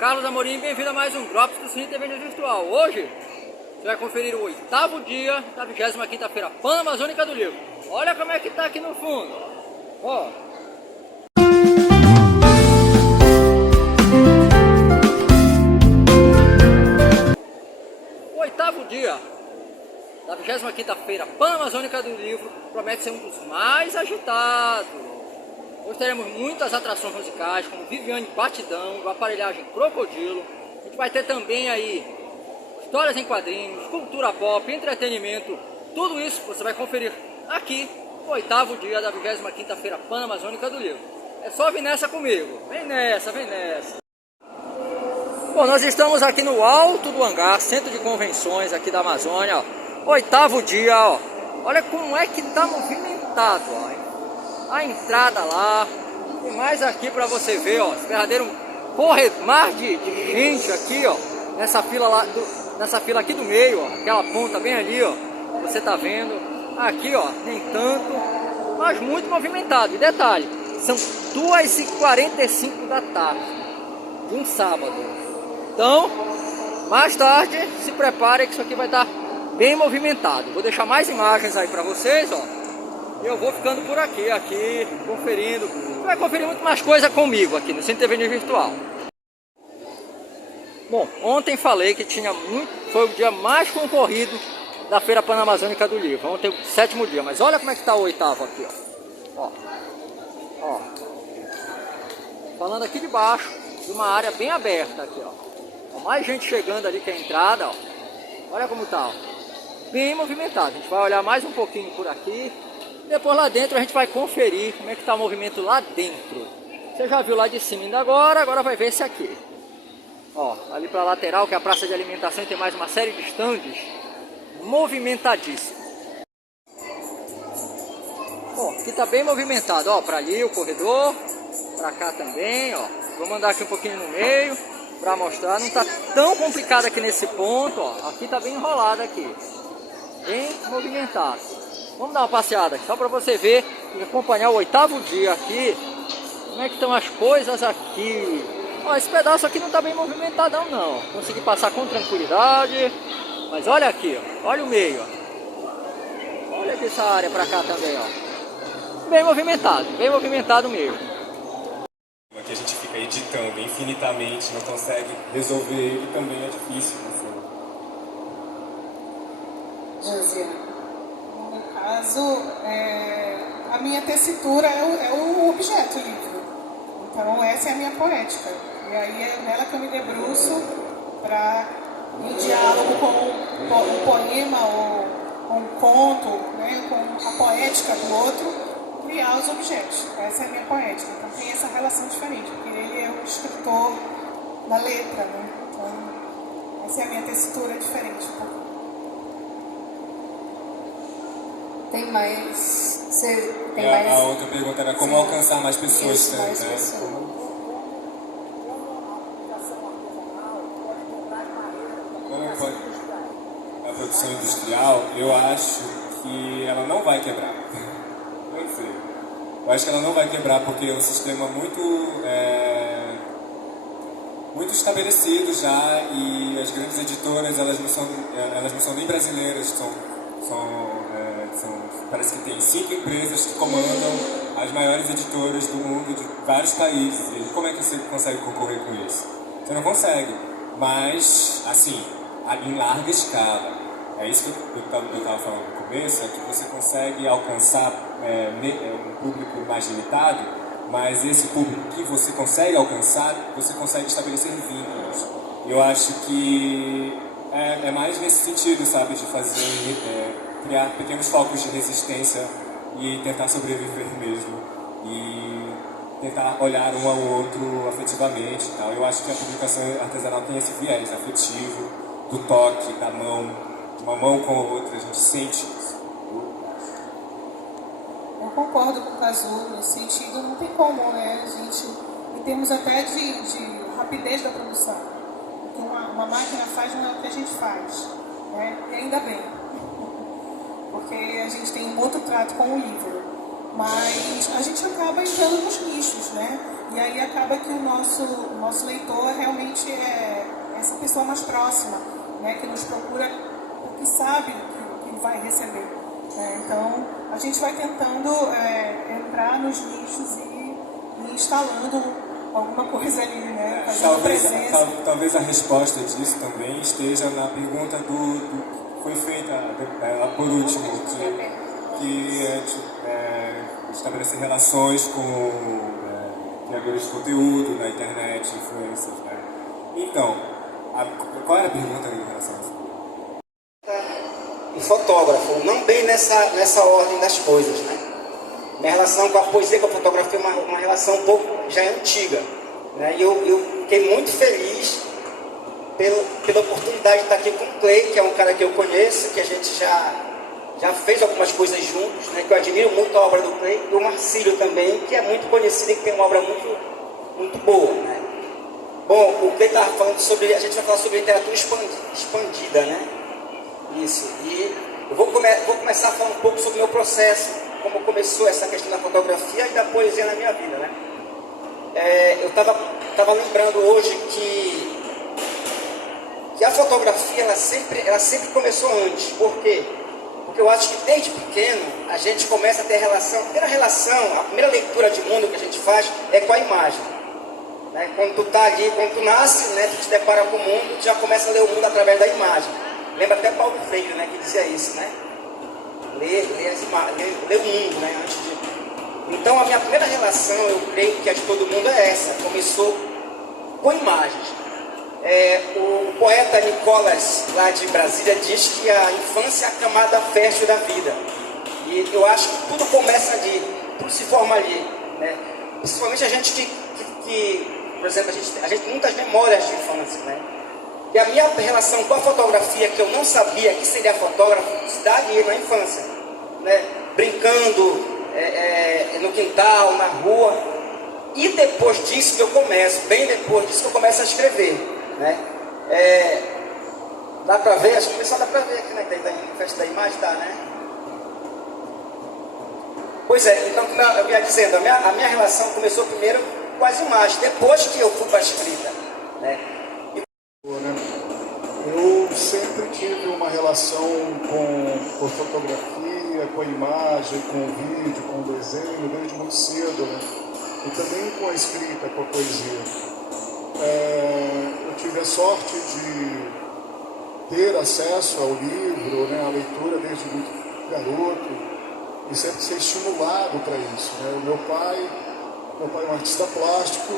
Carlos Amorim, bem-vindo a mais um Drops do Cine TV Virtual. Hoje você vai conferir o 8º dia da 25ª Feira Pan-Amazônica do Livro. Olha como é que tá aqui no fundo, ó. O 8º dia da 25ª Feira Pan-Amazônica do Livro promete ser um dos mais agitados. Hoje teremos muitas atrações musicais, como Viviane Batidão, aparelhagem Crocodilo. A gente vai ter também aí histórias em quadrinhos, cultura pop, entretenimento. Tudo isso você vai conferir aqui no 8º dia da 25ª Feira Pan-Amazônica do Livro. É só vir nessa comigo. Vem nessa, vem nessa. Bom, nós estamos aqui no alto do hangar, centro de convenções aqui da Amazônia. Ó. 8º dia, ó. Olha como é que tá movimentado, ó. A entrada lá, tem mais aqui para você ver, ó, esse verdadeiro mar de gente aqui, ó, nessa fila lá, nessa fila aqui do meio, ó, aquela ponta bem ali, ó, você tá vendo, aqui, ó, nem tanto, mas muito movimentado. E detalhe, são 2h45 da tarde, de um sábado. Então, mais tarde, se prepare que isso aqui vai estar bem movimentado. Vou deixar mais imagens aí para vocês, ó. Eu vou ficando por aqui, conferindo. Você vai conferir muito mais coisa comigo aqui no Cine TV Virtual. Bom, ontem falei que foi o dia mais concorrido da Feira Pan-Amazônica do Livro. Ontem o 7º dia, mas olha como é que tá o 8º aqui, ó. Ó. Falando aqui de baixo, de uma área bem aberta aqui, ó. Mais gente chegando ali que é a entrada, ó. Olha como tá, ó. Bem movimentado. A gente vai olhar mais um pouquinho por aqui. Depois lá dentro a gente vai conferir como é que está o movimento lá dentro. Você já viu lá de cima ainda agora vai ver esse aqui. Ó, ali para a lateral, que é a praça de alimentação, e tem mais uma série de estandes movimentadíssimos. Ó, aqui está bem movimentado, ó, para ali o corredor, para cá também, ó. Vou mandar aqui um pouquinho no meio para mostrar. Não está tão complicado aqui nesse ponto, ó. Aqui está bem enrolado aqui, bem movimentado. Vamos dar uma passeada só para você ver e acompanhar o 8º dia aqui. Como é que estão as coisas aqui. Ó, esse pedaço aqui não está bem movimentadão não. Consegui passar com tranquilidade. Mas olha aqui, ó. Olha o meio, ó. Olha aqui essa área para cá também, ó. Bem movimentado mesmo. Aqui a gente fica editando infinitamente, não consegue resolver ele, também é difícil. Josiane. No caso, a minha tessitura é o objeto livro. Então essa é a minha poética. E aí é nela que eu me debruço para, em diálogo com um poema ou com um conto, né, com a poética do outro, criar os objetos. Essa é a minha poética. Então tem essa relação diferente, porque ele é o escritor na letra, né? Então essa é a minha tessitura diferente. Tem mais. A outra pergunta era como alcançar mais pessoas. Isso, mais pessoas. Como pode... A produção industrial, eu acho que ela não vai quebrar. Não sei. Eu acho que ela não vai quebrar porque é um sistema muito estabelecido já, e as grandes editoras elas não são nem brasileiras, parece que tem 5 empresas que comandam as maiores editoras do mundo, de vários países. E como é que você consegue concorrer com isso? Você não consegue, mas assim, em larga escala. É isso que eu estava falando no começo, é que você consegue alcançar um público mais limitado, mas esse público que você consegue alcançar, você consegue estabelecer vínculos. E eu acho que é mais nesse sentido, sabe, de criar pequenos focos de resistência e tentar sobreviver mesmo, e tentar olhar um ao outro afetivamente e tal. Eu acho que a publicação artesanal tem esse viés afetivo, do toque, da mão, de uma mão com a outra, a gente sente isso. Eu concordo com o Cazu, nesse sentido não tem como, né, gente, em termos até de rapidez da produção. O que uma máquina faz não é o que a gente faz, né? E ainda bem, porque a gente tem um outro trato com o livro, mas a gente acaba entrando nos nichos, né? E aí acaba que o nosso leitor realmente é essa pessoa mais próxima, né, que nos procura porque sabe o que vai receber. Então, a gente vai tentando entrar nos nichos e instalando alguma coisa ali, né, fazendo presença. Talvez a resposta disso também esteja na pergunta que foi feita lá por último, que estabelecer relações com criadores de conteúdo na internet, influencers, né? Então, qual era a pergunta em relação a isso? Um fotógrafo, não bem nessa ordem das coisas, né? Minha relação com a poesia e com a fotografia é uma relação um pouco já antiga, né? E eu fiquei muito feliz pela oportunidade de estar aqui com o Clay, que é um cara que eu conheço, que a gente já fez algumas coisas juntos, né? Que eu admiro muito a obra do Clay, e o Marcílio também, que é muito conhecido e que tem uma obra muito, muito boa, né? Bom, o Clay estava falando sobre, a gente vai falar sobre literatura expandida, né? Isso, e eu vou começar falando um pouco sobre o meu processo, como começou essa questão da fotografia e da poesia na minha vida, né? Eu estava lembrando hoje que a fotografia ela sempre começou antes. Por quê? Porque eu acho que desde pequeno a gente começa a ter a primeira leitura de mundo que a gente faz é com a imagem, né? Quando tu tá ali, quando tu nasce, né, tu te depara com o mundo, tu já começa a ler o mundo através da imagem. Lembra até Paulo Freire, né, que dizia isso, né? Ler o mundo, né, antes de... Então a minha primeira relação, eu creio que a de todo mundo é essa, começou com imagens. O poeta Nicolas, lá de Brasília, diz que a infância é a camada fértil da vida. E eu acho que tudo começa ali, tudo se forma ali, né? Principalmente a gente que por exemplo, a gente tem muitas memórias de infância, né? E a minha relação com a fotografia, que eu não sabia que seria fotógrafo, se dá ali na infância, né? Brincando no quintal, na rua. E depois disso que eu começo, bem depois disso que eu começo a escrever, né? Dá pra ver? Acho que o pessoal dá pra ver aqui, né? Na festa da imagem, tá, né? Pois é, então como eu ia dizendo, a minha relação começou primeiro com as imagens, depois que eu fui para a escrita, né? Eu sempre tive uma relação com fotografia, com a imagem, com o vídeo, com o desenho, desde muito cedo, né? E também com a escrita, com a poesia. Eu tive a sorte de ter acesso ao livro, né, à leitura desde muito garoto, e sempre ser estimulado para isso, né? O meu pai é um artista plástico,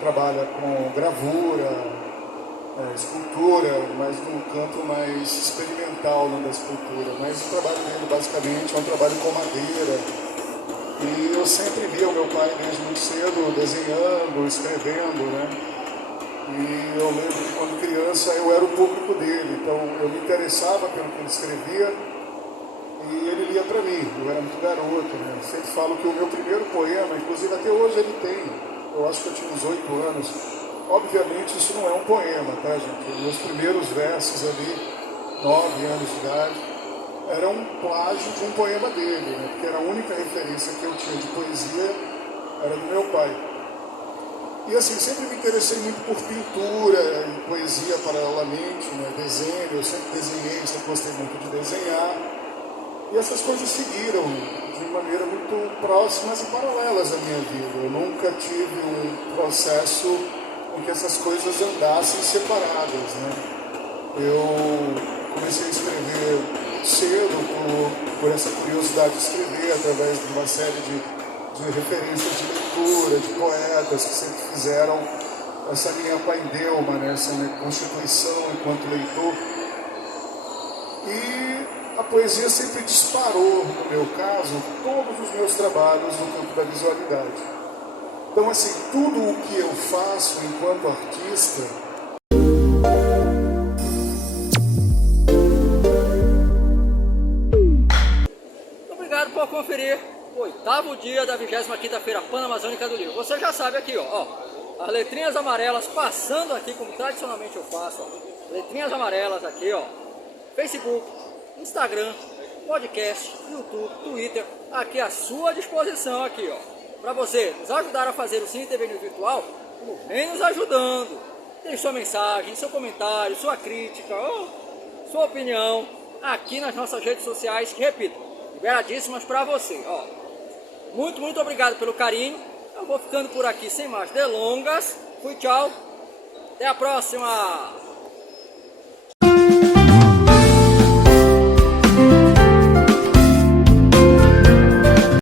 trabalha com gravura, escultura, mas num campo mais experimental, né, da escultura. Mas o trabalho dele basicamente é um trabalho com madeira. E eu sempre via o meu pai desde muito cedo desenhando, escrevendo, né? E eu lembro que quando criança eu era o público dele, então eu me interessava pelo que ele escrevia e ele lia para mim. Eu era muito garoto, né? Eu sempre falo que o meu primeiro poema, inclusive até hoje ele tem, eu acho que eu tinha uns 8 anos. Obviamente isso não é um poema, tá, gente? Os meus primeiros versos ali, 9 anos de idade, era um plágio de um poema dele, né? Porque era a única referência que eu tinha de poesia, era do meu pai. E assim, sempre me interessei muito por pintura e poesia paralelamente, né? Desenho, eu sempre desenhei, sempre gostei muito de desenhar. E essas coisas seguiram de maneira muito próximas e paralelas à minha vida. Eu nunca tive um processo em que essas coisas andassem separadas, né? Eu comecei a escrever cedo por essa curiosidade de escrever através de uma série de referências de leitura, de poetas que sempre fizeram essa minha paindeuma, né? Essa minha constituição enquanto leitor. E a poesia sempre disparou, no meu caso, todos os meus trabalhos no campo da visualidade. Então, assim, tudo o que eu faço enquanto artista... Obrigado por conferir o 8º dia da 25ª Feira Panamazônica do Livro. Você já sabe aqui, ó, as letrinhas amarelas passando aqui, como tradicionalmente eu faço, ó. Letrinhas amarelas aqui, ó. Facebook, Instagram, podcast, YouTube, Twitter, aqui à sua disposição aqui, ó. para você nos ajudar a fazer o Cine TV News virtual, vem nos ajudando. Deixe sua mensagem, seu comentário, sua crítica, sua opinião aqui nas nossas redes sociais, que repito, liberadíssimas para você. Muito, muito obrigado pelo carinho. Eu vou ficando por aqui sem mais delongas. Fui, tchau. Até a próxima.